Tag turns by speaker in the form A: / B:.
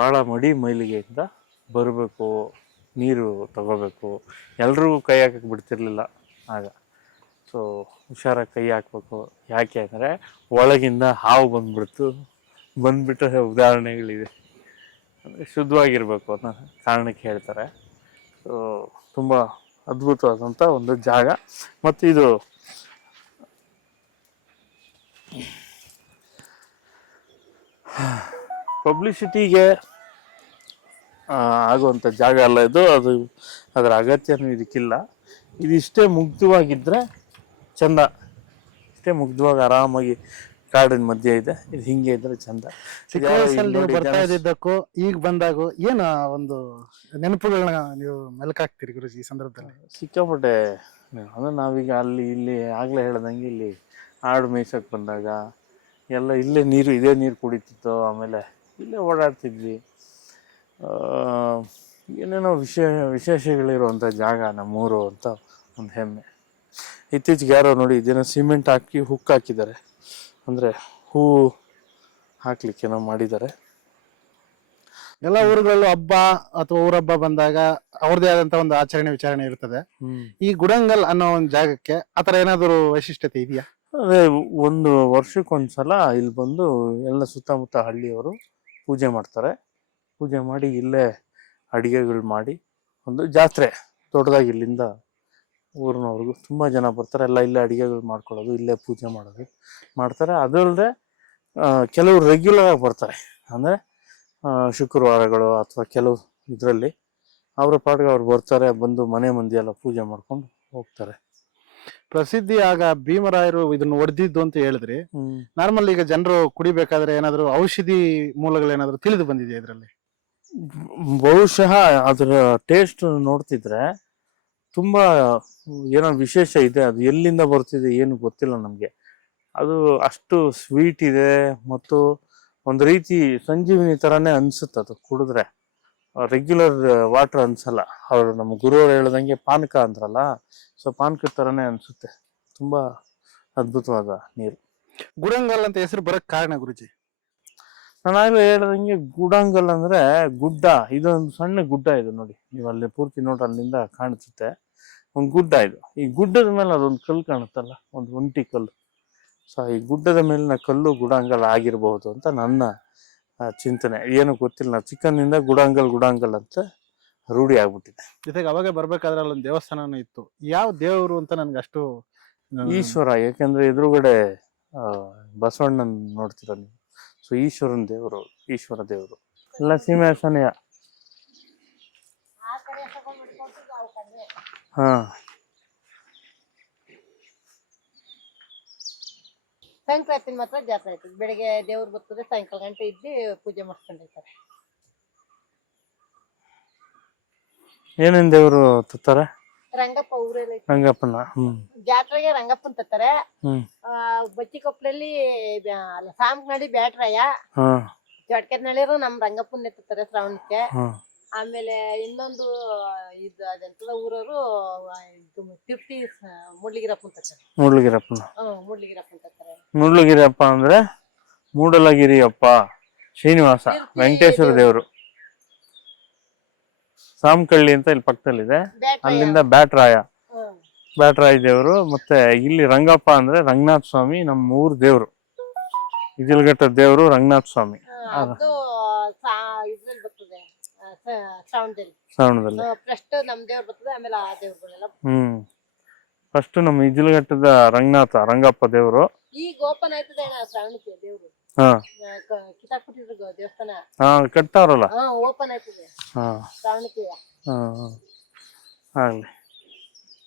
A: ಭಾಳ ಮಡಿ ಮೈಲಿಗೆಯಿಂದ ಬರಬೇಕು, ನೀರು ತಗೋಬೇಕು. ಎಲ್ರಿಗೂ ಕೈ ಹಾಕಕ್ಕೆ ಬಿಡ್ತಿರ್ಲಿಲ್ಲ ಆಗ. ಸೊ ಹುಷಾರಾಗಿ ಕೈ ಹಾಕ್ಬೇಕು. ಯಾಕೆ ಅಂದರೆ ಒಳಗಿಂದ ಹಾವು ಬಂದ್ಬಿಡ್ತು. ಬಂದುಬಿಟ್ಟರೆ ಉದಾಹರಣೆಗಳಿದೆ. ಅಂದರೆ ಶುದ್ಧವಾಗಿರ್ಬೇಕು ಅನ್ನೋ ಕಾರಣಕ್ಕೆ ಹೇಳ್ತಾರೆ. ಸೊ ತುಂಬ ಅದ್ಭುತವಾದಂಥ ಒಂದು ಜಾಗ. ಮತ್ತು ಇದು ಪಬ್ಲಿಸಿಟಿಗೆ ಆಗುವಂಥ ಜಾಗ ಅಲ್ಲ ಇದು. ಅದು ಅದರ ಅಗತ್ಯನೂ ಇದಕ್ಕಿಲ್ಲ. ಇದಿಷ್ಟೇ ಮುಗ್ಧವಾಗಿದ್ದರೆ ಚಂದ. ಇಷ್ಟೇ ಮುಗ್ಧವಾಗಿ ಆರಾಮಾಗಿ ಕಾಡಿನ ಮಧ್ಯೆ ಇದೆ. ಇದು ಹಿಂಗೆ ಇದ್ರೆ ಚಂದ.
B: ಚಿಕ್ಕ ವಯಸ್ಸಲ್ಲಿ ನೀವು ಬರ್ತಾ ಇದ್ದಿದ್ದಕ್ಕೂ ಈಗ ಬಂದಾಗ ಏನ ಒಂದು ನೆನಪುಗಳನ್ನ ನೀವು ಮೆಲಕಾಕ್ತೀರಿ ಗುರುಜಿ ಈ ಸಂದರ್ಭದಲ್ಲಿ?
A: ಸಿಕ್ಕಾಪಟ್ಟೆ ಅಂದ್ರೆ ನಾವೀಗ ಅಲ್ಲಿ ಇಲ್ಲಿ ಆಗ್ಲೇ ಹೇಳ್ದಂಗೆ ಇಲ್ಲಿ ಆಡು ಮೇಯ್ಸಕ್ಕೆ ಬಂದಾಗ ಎಲ್ಲ ಇಲ್ಲೇ ನೀರು ಇದೇ ನೀರು ಕುಡಿತಿತ್ತು. ಆಮೇಲೆ ಇಲ್ಲೇ ಓಡಾಡ್ತಿದ್ವಿ. ಆ, ಏನೇನೋ ವಿಶೇಷ ವಿಶೇಷಗಳಿರುವಂಥ ಜಾಗ ನಮ್ಮೂರು ಅಂತ ಒಂದು ಹೆಮ್ಮೆ. ಇತ್ತೀಚೆಗೆ ಯಾರೋ ನೋಡಿ ಇದೇನೋ ಸಿಮೆಂಟ್ ಹಾಕಿ ಹುಕ್ ಹಾಕಿದ್ದಾರೆ. ಅಂದರೆ ಹೂ ಹಾಕ್ಲಿಕ್ಕೇನೋ ಮಾಡಿದ್ದಾರೆ.
B: ಎಲ್ಲ ಊರುಗಳಲ್ಲೂ ಹಬ್ಬ ಅಥವಾ ಊರಹಬ್ಬ ಬಂದಾಗ ಅವ್ರದೇ ಆದಂತ ಒಂದು ಆಚರಣೆ ವಿಚಾರಣೆ ಇರ್ತದೆ. ಈ ಗುಡಂಗಲ್ ಅನ್ನೋ ಒಂದು ಜಾಗಕ್ಕೆ ಆತರ ಏನಾದ್ರು ವೈಶಿಷ್ಟ್ಯತೆ ಇದೆಯಾ?
A: ಅದೇ ಒಂದು ವರ್ಷಕ್ಕೊಂದ್ಸಲ ಇಲ್ಲಿ ಬಂದು ಎಲ್ಲ ಸುತ್ತಮುತ್ತ ಹಳ್ಳಿಯವರು ಪೂಜೆ ಮಾಡ್ತಾರೆ. ಪೂಜೆ ಮಾಡಿ ಇಲ್ಲೇ ಅಡಿಗೆಗಳು ಮಾಡಿ ಒಂದು ಜಾತ್ರೆ ದೊಡ್ಡದಾಗಿ ಇಲ್ಲಿಂದ ಊರಿನವ್ರಿಗೂ ತುಂಬ ಜನ ಬರ್ತಾರೆ. ಎಲ್ಲ ಇಲ್ಲೇ ಅಡಿಗೆಗಳು ಮಾಡ್ಕೊಳ್ಳೋದು, ಇಲ್ಲೇ ಪೂಜೆ ಮಾಡೋದು ಮಾಡ್ತಾರೆ. ಅದಲ್ಲದೆ ಕೆಲವರು ರೆಗ್ಯುಲರ್ ಆಗಿ ಬರ್ತಾರೆ. ಅಂದರೆ ಶುಕ್ರವಾರಗಳು ಅಥವಾ ಕೆಲವು ಇದರಲ್ಲಿ ಅವರ ಪಾಟ್ಗೆ ಅವ್ರು ಬರ್ತಾರೆ, ಬಂದು ಮನೆ ಮಂದಿ ಎಲ್ಲ ಪೂಜೆ ಮಾಡ್ಕೊಂಡು ಹೋಗ್ತಾರೆ.
B: ಪ್ರಸಿದ್ಧಿ ಆಗ ಭೀಮರಾಯರು ಇದನ್ನ ಒಡೆದಿದ್ದು ಅಂತ ಹೇಳಿದ್ರಿ ನಾರ್ಮಲ್ ಈಗ ಜನರು ಕುಡಿಬೇಕಾದ್ರೆ ಏನಾದ್ರು ಔಷಧಿ ಮೂಲಗಳೇನಾದ್ರು ತಿಳಿದು ಬಂದಿದೆ ಇದರಲ್ಲಿ?
A: ಬಹುಶಃ ಅದರ ಟೇಸ್ಟ್ ನೋಡ್ತಿದ್ರೆ ತುಂಬಾ ಏನೋ ವಿಶೇಷ ಇದೆ. ಅದು ಎಲ್ಲಿಂದ ಬರ್ತಿದೆ ಏನು ಗೊತ್ತಿಲ್ಲ ನಮಗೆ. ಅದು ಅಷ್ಟು ಸ್ವೀಟ್ ಇದೆ ಮತ್ತು ಒಂದು ರೀತಿ ಸಂಜೀವಿನಿ ಥರನೇ ಅನ್ಸುತ್ತೆ ಅದು ಕುಡಿದ್ರೆ. ರೆಗ್ಯುಲರ್ ವಾಟರ್ ಅನ್ಸಲ್ಲ. ಅವರು ನಮ್ಮ ಗುರುವರು ಹೇಳ್ದಂಗೆ ಪಾನಕ ಅಂದ್ರಲ್ಲ ಸೊ ಪಾನಕದ ಥರನೇ ಅನ್ಸುತ್ತೆ. ತುಂಬಾ ಅದ್ಭುತವಾದ ನೀರು.
B: ಗುಡಂಗಲ್ ಅಂತ ಹೆಸರು ಬರೋಕ್ಕೆ ಕಾರಣ ಗುರುಜಿ?
A: ನಾನು ಆಗ್ಲೇ ಹೇಳ್ದಂಗೆ ಗುಡಂಗಲ್ ಅಂದ್ರೆ ಗುಡ್ಡ. ಇದೊಂದು ಸಣ್ಣ ಗುಡ್ಡ ಇದು ನೋಡಿ. ನೀವು ಅಲ್ಲಿ ಪೂರ್ತಿ ನೋಡಿ ಅಲ್ಲಿಂದ ಕಾಣಿಸುತ್ತೆ. ಒಂದು ಗುಡ್ಡ ಇದು. ಈ ಗುಡ್ಡದ ಮೇಲೆ ಅದೊಂದು ಕಲ್ಲು ಕಾಣುತ್ತಲ್ಲ ಒಂದು ಒಂಟಿ ಕಲ್ಲು. ಸೊ ಈ ಗುಡ್ಡದ ಮೇಲಿನ ಕಲ್ಲು ಗುಡಂಗಲ್ ಆಗಿರಬಹುದು ಅಂತ ನನ್ನ ಚಿಂತನೆ. ಏನು ಗೊತ್ತಿಲ್ಲ. ನಾವು ಚಿಕ್ಕಂದಿಂದ ಗುಡಾಂಗಲ್ ಗುಡಾಂಗಲ್ ಅಂತ ರೂಢಿ ಆಗ್ಬಿಟ್ಟಿದೆ.
B: ಜೊತೆಗೆ ಅವಾಗ ಬರ್ಬೇಕಾದ್ರೆ ಅಲ್ಲೊಂದು ದೇವಸ್ಥಾನನೂ ಇತ್ತು. ಯಾವ ದೇವರು ಅಂತ ನನ್ಗೆ ಅಷ್ಟು
A: ಈಶ್ವರ ಯಾಕೆಂದ್ರೆ ಎದುರುಗಡೆ ಬಸವಣ್ಣನ್ ನೋಡ್ತೀರ ನೀವು. ಸೊ ಈಶ್ವರನ ದೇವರು ಈಶ್ವರ ದೇವರು. ಎಲ್ಲ ಸೀಮೆ ಹಸನೆಯ ಹಾ.
C: ಸಂಕ್ರಾಂತಿ ಮಾತ್ರ ಜಾತ್ರೆ ಐತಿ ಬೆಳಿಗ್ಗೆ ದೇವ್ರು ಬರ್ತದೆ ಸಾಯಂಕಾಲ ಗಂಟೆ ಇದ್ದು ಪೂಜೆ ಮಾಡ್ಕೊಂಡಿರ್ತಾರೆ.
A: ಏನೇನ್ ದೇವ್ರು ತುತ್ತಾರೆ?
C: ರಂಗಪ್ಪ ಊರಲ್ಲಿ ಐತೆ.
A: ರಂಗಪ್ಪನ ಹ್ಮ್.
C: ಜಾತ್ರೆಗೆ ರಂಗಪ್ಪನ್ ತತ್ತಾರೆ.
A: ಹ್ಮ್.
C: ಬಚ್ಚಿಕೊಪ್ಪಲಲ್ಲಿ ಸಾಮ್ನಳ್ಳಿ ಬ್ಯಾಟ್ರಯ್ಯ
A: ಹಾ.
C: ಜೊಡ್ಕೆರ್ನಳ್ಳಿರು ನಮ್ ರಂಗಪ್ಪನ್ ಎತ್ತುತ್ತಾರೆ ಶ್ರಾವಣಕ್ಕೆ.
A: ಹಾ.
C: ಆಮೇಲೆ ಇನ್ನೊಂದು ಇದು ಅದೆಂತದ ಊರವರು ಇದು ತಿರ್ತಿ
A: ಮುಡ್ಲಿಗಿರಪ್ಪ
C: ಹ್ಮ್ ತತ್ತಾರೆ
A: ಮೂಡ್ಲಗಿರಿಯಪ್ಪ ಅಂದ್ರೆ ಮೂಡಲಗಿರಿಯಪ್ಪ ಶ್ರೀನಿವಾಸ ವೆಂಕಟೇಶ್ವರ ದೇವರು. ಸಾಮಕಳ್ಳಿ ಅಂತ ಇಲ್ಲಿ ಪಕ್ಕದಲ್ಲಿದೆ. ಅಲ್ಲಿಂದ ಬ್ಯಾಟ್ರಾಯ. ಬ್ಯಾಟ್ರಾಯ ದೇವರು ಮತ್ತೆ ಇಲ್ಲಿ ರಂಗಪ್ಪ ಅಂದ್ರೆ ರಂಗನಾಥ ಸ್ವಾಮಿ ನಮ್ಮ ಊರ್ ದೇವರು. ಇದಿಲ್ಗಟ್ಟ ದೇವರು ರಂಗನಾಥ ಸ್ವಾಮಿ.
C: ಅದು ಸಾ- ಇದ್ರಲ್ಲಿ ಬರ್ತದೆ ಆ, ಸ- ಶ್ರಾವಣದಲ್ಲಿ
A: ಶ್ರಾವಣದಲ್ಲಿ
C: ಫಸ್ಟ್ ನಮ್ ದೇವ್ರು ಬರ್ತದೆ ಆಮೇಲೆ ಆ ದೇವ್ರುಗಳೆಲ್ಲ
A: ಹ್ಮ್. ಫಸ್ಟ್ ನಮ್ಮ ಇದಿಲ್ಘಟ್ಟದ ರಂಗನಾಥ ರಂಗಪ್ಪ ದೇವರು.
C: ಈಗ ಓಪನ್ ಆಯ್ತದೆ ಅಣ್ಣ ಶ್ರಾವಣಕ್ಕೆ ದೇವ್ರು.
A: ಹಾ.
C: ಕಿತ್ತಾಕ್ಬಿಟ್ಟಿದ್ರು ಗೋ- ದೇವಸ್ಥಾನ.
A: ಹಾ ಕಟ್ತಾವ್ರಲ್ಲ
C: ಹಾ ಓಪನ್ ಆಯ್ತದೆ.
A: ಹಾ.
C: ಶ್ರಾವಣಕ್ಕೆ
A: ಹಾ. ಆಗ್ಲಿ.